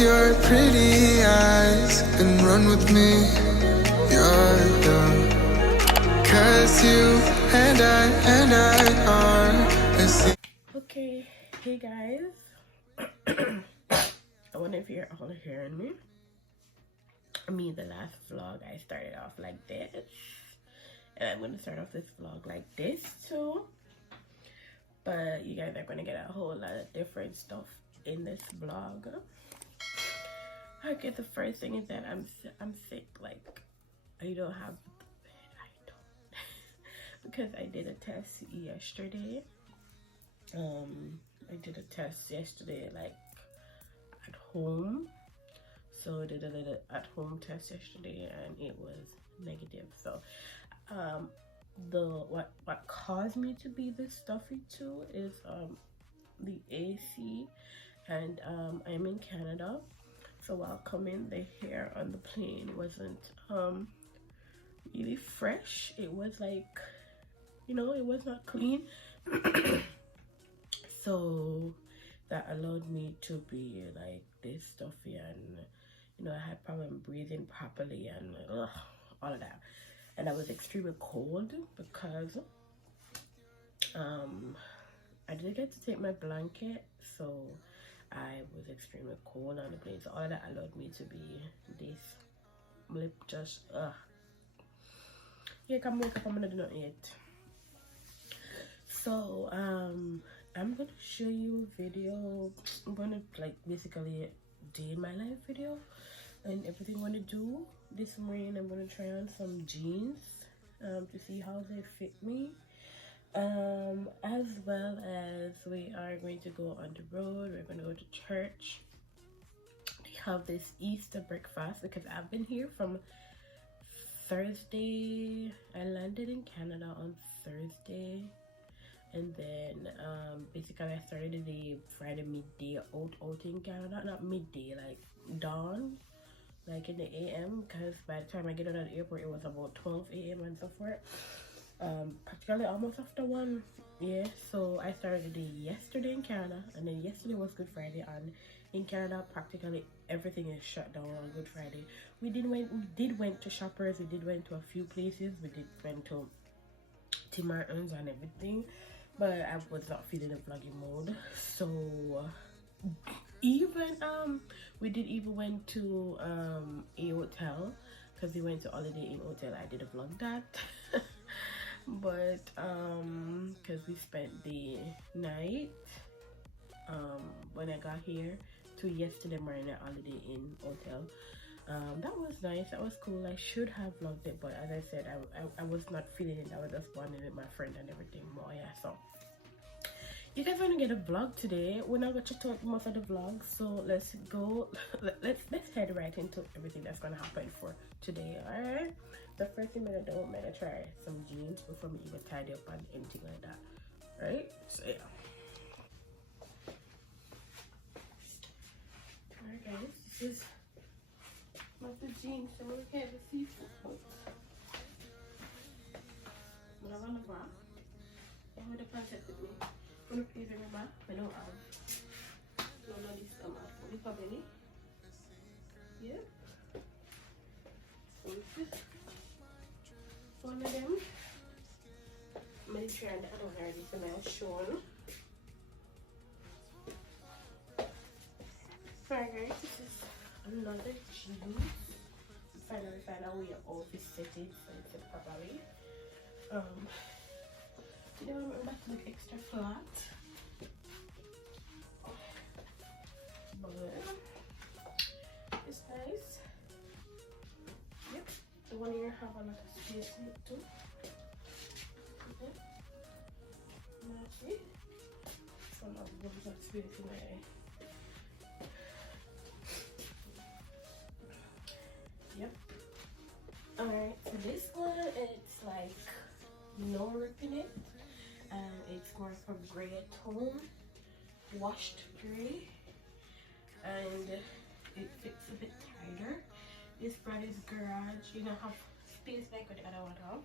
your pretty eyes and run with me. You're the, cause you and I are a Okay, hey guys. I wonder if you're all hearing me. The last vlog I started off like this, and I'm gonna start off this vlog like this too. But you guys are gonna get a whole lot of different stuff in this vlog. I guess the first thing is that I'm sick. Like I don't because I did a test yesterday. I did a test yesterday, like at home. So I did a little at-home test yesterday, and it was negative. So, what caused me to be this stuffy too is the AC, and I'm in Canada. So while coming, the hair on the plane wasn't really fresh. It was like, it was not clean. So that allowed me to be like this stuffy, and I had problem breathing properly, and all of that. And I was extremely cold because I didn't get to take my blanket, so I was extremely cold on the plane. So all of that allowed me to be this lip just yeah, come wake up, I'm gonna do nothing yet. So I'm gonna show you a video. I'm gonna like basically day in my life video and everything I'm gonna do. This morning I'm gonna try on some jeans to see how they fit me, as well as we are going to go on the road. We're gonna go to church. We have this Easter breakfast because I've been here from Thursday. I landed in Canada on Thursday, and then basically I started the day Friday midday out in Canada. Not midday, like dawn, like in the AM, because by the time I get out of the airport it was about 12 AM and so forth. Practically almost after 1. Yeah, so I started the day yesterday in Canada, and then yesterday was Good Friday, and in Canada practically everything is shut down on Good Friday. We did went to Shoppers, we did went to a few places, we did went to Tim Martins and everything, but I was not feeling the vlogging mode. So even we did even went to a hotel, because we went to Holiday Inn Hotel. I did a vlog that but because we spent the night when I got here to yesterday morning at Holiday Inn Hotel. That was nice, that was cool. I should have vlogged it, but as I said, I was not feeling it. I was just bonding with my friend and everything more. Yeah, so you guys want to get a vlog today. We're not going to talk most of the vlog, so let's go. let's head right into everything that's gonna happen for today. All right, the first thing I'm gonna try some jeans before we even tidy up and anything like that. Right, so yeah. All right guys, this is not the jeans, so we can't see foot. But I'm on the bar. I have the concept with me. Please remember, I don't have none of this only for belly. Yeah. So this is one of them. I'm going to try the other one already, so now shown. Alright guys, this is another jeans. Finally find out where your office set it, so it's set properly. Remember to look extra flat, but it's nice. Yep, the one here have a lot of space in it too. Okay, nice. Some of them have space in my. Yep. Alright, so this one, it's like no rip in it. And it's more of a gray tone, washed gray, and it fits a bit tighter. This brand is Garage. You don't have space like the other one have,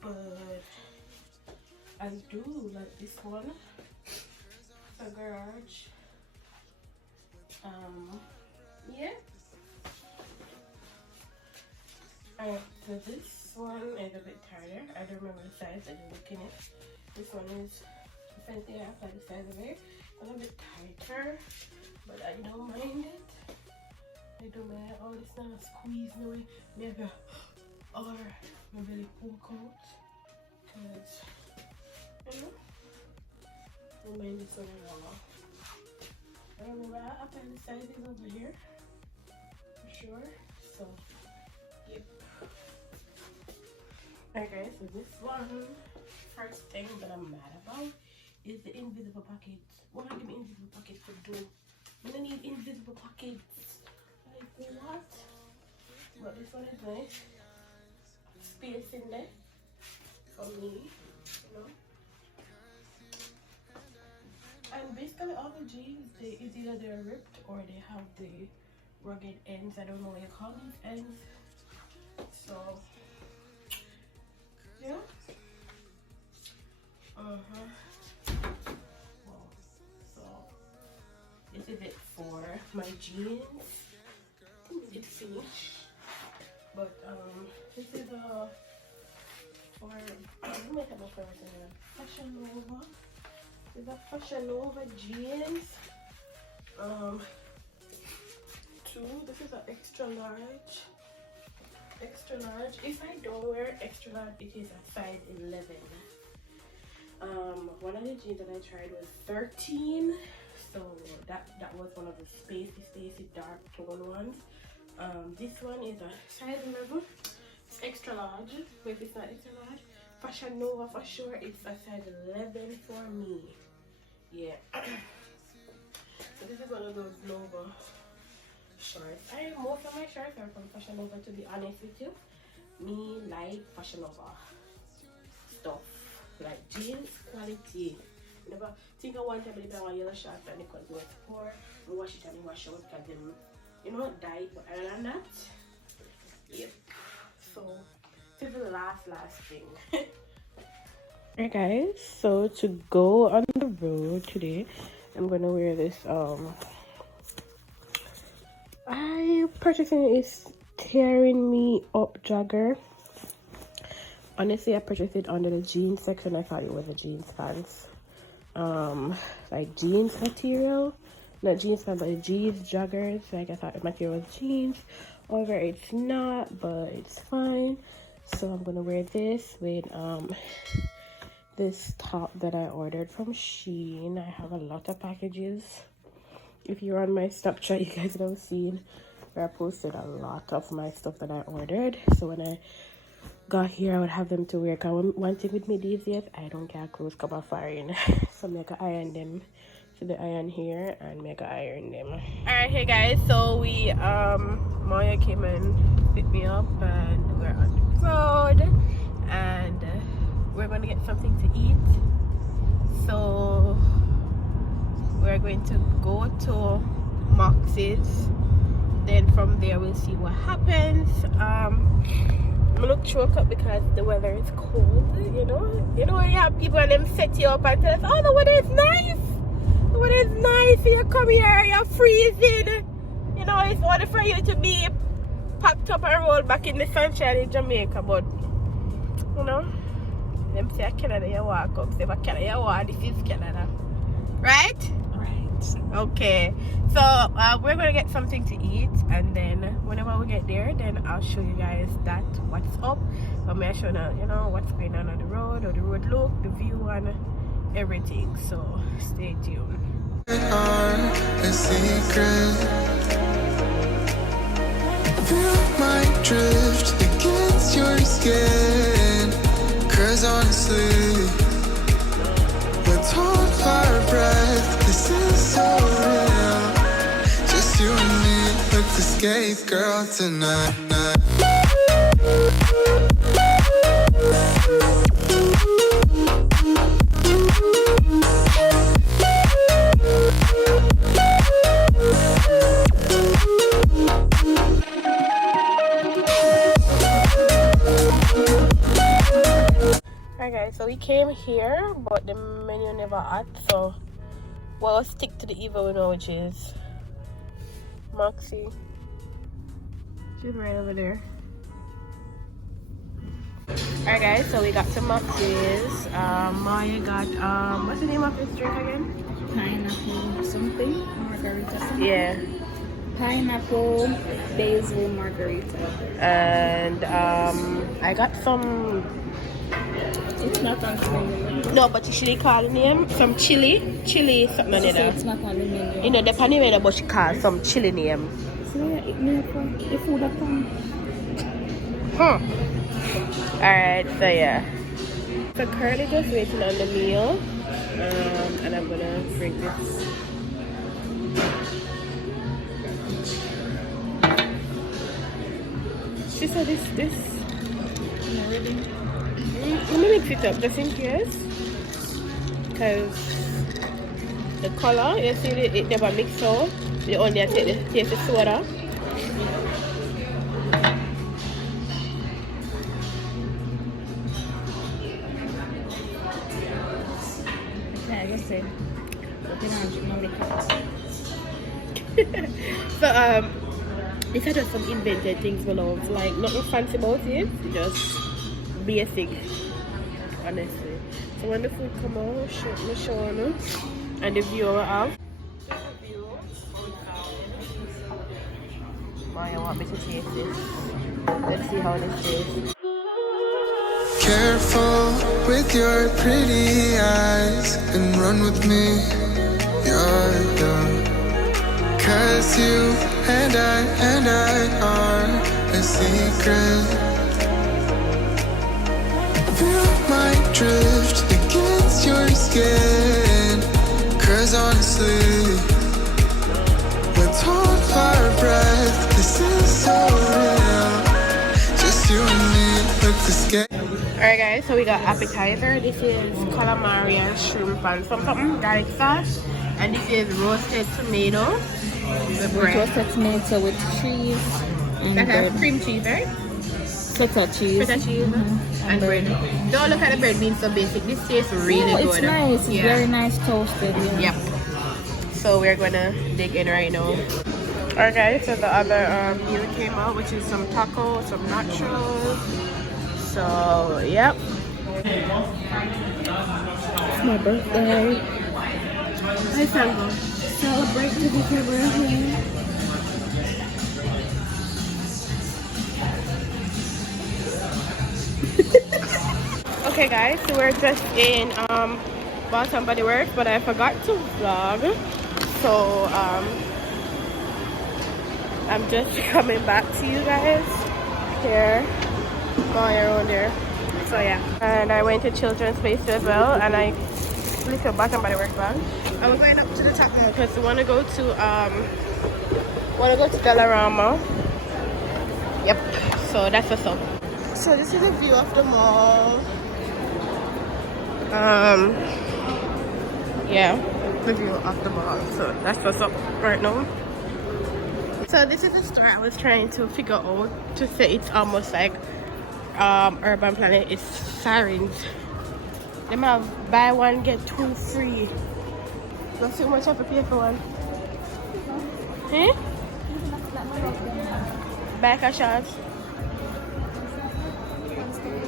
but I do like this one. So Garage Yeah. Alright, so this one is a bit tighter. I don't remember the size, I didn't look in it. This one is the same thing I applied the size of it. A little bit tighter, but I don't mind it. I don't mind all this now squeeze no way. Maybe or my belly poke out. Cause you know, I don't mind this one at all. I remember I applied the sizes over here. For sure. So yep. Okay, so this one, first thing that I'm mad about is the invisible pockets. What are the invisible pockets to do? I don't need invisible pockets. Like what? But this one is nice. Space in there for me, you know. And basically all the jeans, it's either they're ripped or they have the rugged ends. I don't know what you call these ends. So yeah. Well, so this is it for my jeans. I think it's finished. But this is for you might have a favorite FashionNova. This is a FashionNova jeans. This is an extra large. Extra large. If I don't wear extra large, it is a size 11. One of the jeans that I tried was 13, so that was one of the spacey dark tone ones. This one is a size 11. It's extra large, but if it's not extra large, FashionNova for sure, it's a size 11 for me. Yeah. So this is one of those Nova shorts. Most of my shorts are from FashionNova, to be honest with you. Me like FashionNova stuff, like jeans quality. Never think I want to buy one yellow shirt and it could go for wash it and wash out because them, you know, dye. But other than that, yep. So this is the last thing. Alright guys, so to go on the road today, I'm gonna wear this I purchasing is tearing me up jogger. Honestly, I purchased it under the jeans section. I thought it was a jeans pants, like jeans material, not jeans pants, but jeans joggers. Like I thought the material was jeans. However, it's not, but it's fine. So I'm gonna wear this with this top that I ordered from Shein. I have a lot of packages. If you're on my Snapchat, you guys have seen where I posted a lot of my stuff that I ordered. So when I got here, I would have them to wear. Cause one thing with me these days, I don't care clothes come off firing. So make I iron them to the iron here and make I iron them. Alright, hey guys, so we Maya came and picked me up and we're on the road and we're gonna get something to eat. So we're going to go to Moxies. Then from there we'll see what happens. I'm gonna look choke up because the weather is cold, you know when you have people and them set you up and tell us, oh, the weather is nice. The weather is nice. You come here, you're freezing. You know, it's order for you to be packed up and rolled back in the sunshine in Jamaica, but you know, them say Canada you walk up, say Canada you walk, this is Canada. Right? Okay, so we're gonna get something to eat, and then whenever we get there, then I'll show you guys that what's up. I'm gonna show you, you know, what's going on the road, or the road look, the view, and everything. So stay tuned. A secret. Feel my drift against your skin. 'Cause honestly, let's hold our breath. This is so real. Just you and me, let's escape, girl, tonight. Alright guys, so we came here, but the menu never had, so we'll stick to the evil we know, which is Moxie. She's right over there. Alright guys, so we got some Moxies. Maya got what's the name of this drink again? Pineapple something, margarita something. Yeah. Pineapple basil margarita. And I got some. It's not on the menu. No, but you should call the name. Some chili something on So it. it's not on the menu. You know, the panini but she called some chili name. So yeah, it may come. The food that come. Alright, so yeah. So currently just waiting on the meal. And I'm gonna bring this. She said this. Really? Let me mix it up just in case. Because the color, you see it never mix out. You only take the taste of soda. Yeah, I guess so. So these are just some invented things we love. Like nothing fancy about it, just basic. Honestly. So when the food come out, we'll show you and the view we have. Maya want me to taste this. Let's see how this tastes. Careful with your pretty eyes and run with me. You're young. Cause you and I are a secret. Feel my drift against your skin. Cause honestly, let's hold our breath. This is so real. Just you and me with the skin. Alright guys, so we got appetizer. This is calamari and shrimp and something garlic sauce. And this is roasted tomato. The bread. Roasted tomato with cheese and That bread. has cream cheese, right? Feta cheese. Feta cheese and bread. Don't look at the bread being so basic. This tastes really Oh, good. it's nice. It's Yeah. very nice toasted. Yeah. Yep. So we're gonna dig in right now. Alright guys, so the other meal came out, which is some tacos, some nachos. So yep. It's my birthday. Hi Sango. Celebrate to be your birthday. Okay guys, so we're just in Bath and Body Works, but I forgot to vlog. So I'm just coming back to you guys here. Maya around there. So yeah. And I went to Children's Place as well, and I split a Bath and Body Works bag. I was going up to the top now because we wanna go to Dollarama. Yep. So that's what's up. So this is a view of the mall. Yeah, the view of the mall. So that's what's up right now. So this is the store I was trying to figure out to say it's almost like Urban Planet. It's Sirens. They have buy one get two free. Not too much I have to pay for one. Eh? Back a shot.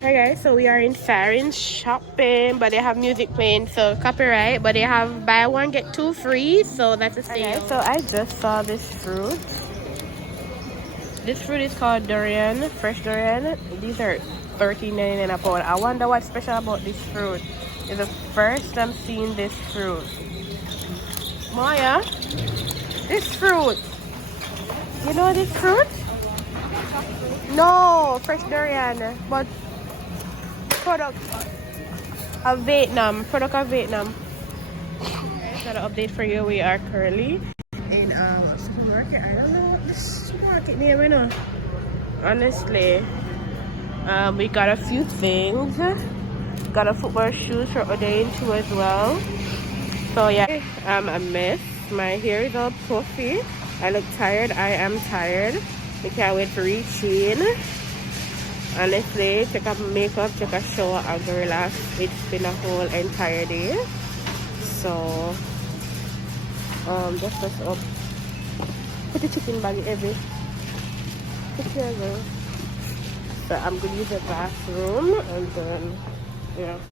Hey guys, so we are in Sirens shopping, but they have music playing, so copyright, but they have buy one get two free, so that's a sale. Okay, so I just saw this fruit. This fruit is called durian, fresh durian. These are $13.99 a pound. I wonder what's special about this fruit. It's the first I'm seeing this fruit. Maya, this fruit. You know this fruit? No, fresh durian, but product of Vietnam. Got an update for you. We are currently in a supermarket. I don't know what this supermarket name is now. Honestly, we got a few things. Got a football shoes for Odain too as well. So yeah, I'm a mess. My hair is all puffy. I look tired. I am tired. I can't wait to reach in. Honestly, take a makeup, take a shower, and go relax. It's been a whole entire day. So, just what's up. Put the chicken bag heavy. Put it here, girl. So I'm gonna use the bathroom and then yeah.